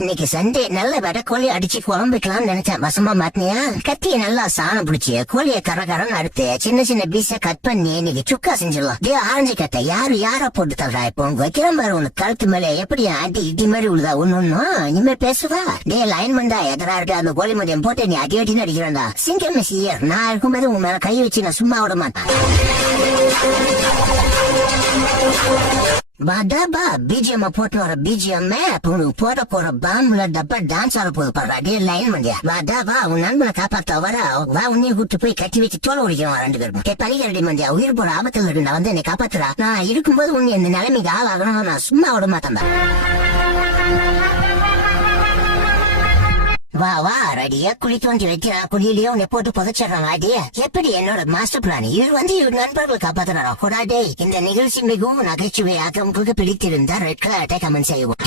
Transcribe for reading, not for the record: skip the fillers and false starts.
இன்னைக்கு சண்டே நல்ல வேற கோழி அடிச்சு குழம்பு வைக்கலாம்னு நினைச்சேன். வசமா மாத்தினியா? கத்திய நல்லா சாணம் பிடிச்சி கோழிய கரகரன்னு அடுத்து சின்ன சின்ன பீஸ கட் பண்ணி இன்னைக்கு சுக்கா செஞ்சிடலாம். டே ஆரஞ்சு கட்டை யார போட்டு தர்றா? இப்போ உங்க வைக்கிறேன் பாரு உனக்கு கழுத்து மேல எப்படி அடி இடி மாதிரி உள்ளதா ஒண்ணு இனிமே பேசுவா? டே லைன் பண்ணா எதரா இருக்கு அந்த கோழி மதியம் போட்டு நீ அடி அடின்னு அடிக்கிறேன்டா. சிங்கம் மிஸ்ஸியர் நான் இருக்கும்போது உன் மேல கை வச்சு நான் சும்மா விட மாட்டேன். டப்பா பிஜிஎம் போட்டு வர பிஜிஎம் போற பாம்புல டப்பா டான்ஸ் ஆட போது பாரு. டே லைன் பண்ணியா டப்பா உன் நண்பனை காப்பாத்த வர வா உன்னையும் கூட்டு போய் கட்டி வச்சு தோலை உடிக்கிறோம் ரெண்டு பேரும். பனிக்கரடி மந்தியா உயிர் போற ஆபத்துல இருக்கு நான் வந்து என்னை காப்பாத்துறா. நான் இருக்கும்போது உன்னை இந்த நிலைமைக்கு ஆள் ஆகணும் நான் சும்மா விட மாட்டேன். வா வா ரெடியா குழி தோண்டி வைக்கிறா. குழியிலேயே உன்னை போட்டு புதைச்சிடறான். ஐடியா எப்படி என்னோட மாஸ்டர் பிளான். இவர் வந்து இவர் நண்பர்கள் காப்பாத்துறாரா? கொடாடே இந்த நிகழ்ச்சி மிகவும் நகைச்சுவையாக உங்களுக்கு பிடித்திருந்தா ரெட் கலர் கமெண்ட் செய்வோம்.